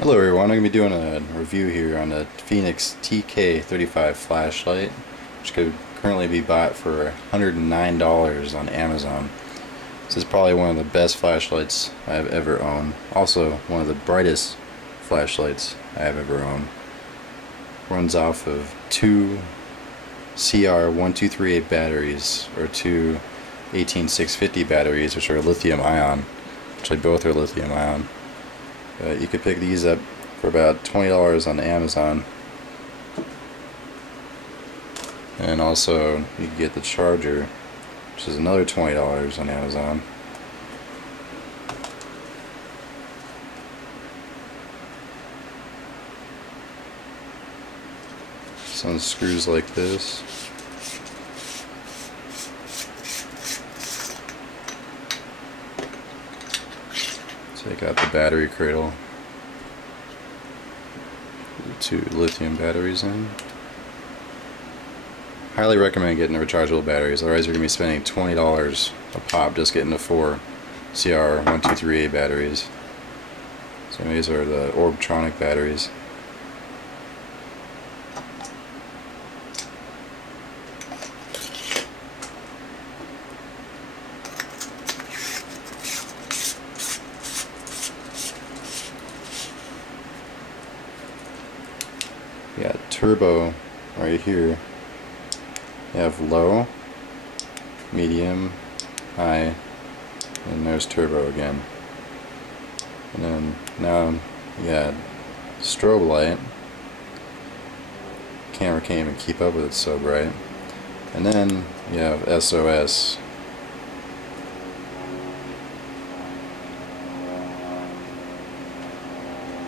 Hello everyone, I'm going to be doing a review here on the Fenix TK35 flashlight, which could currently be bought for $109 on Amazon. This is probably one of the best flashlights I have ever owned. Also, one of the brightest flashlights I have ever owned. Runs off of two CR1238 batteries, or two 18650 batteries, which are lithium ion. Actually, both are lithium ion. You could pick these up for about $20 on Amazon, and also you can get the charger, which is another $20 on Amazon. Some screws like this. Take out the battery cradle. Two lithium batteries in. Highly recommend getting the rechargeable batteries, otherwise you're going to be spending $20 a pop just getting the four CR1238 batteries. So these are the Orbtronic batteries. You got turbo right here. You have low, medium, high, and there's turbo again. And then now you got strobe light. Camera can't even keep up with it, so bright. And then you have SOS.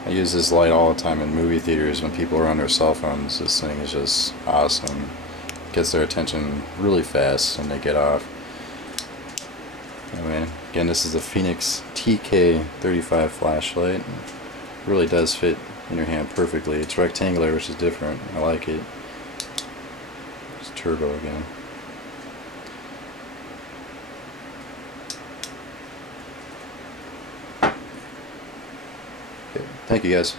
I use this light all the time in movie theaters when people are on their cell phones. This thing is just awesome. Gets their attention really fast and they get off. Anyway, again, this is the Fenix TK35 flashlight. It really does fit in your hand perfectly. It's rectangular, which is different. I like it. It's turbo again. Okay, thank you guys.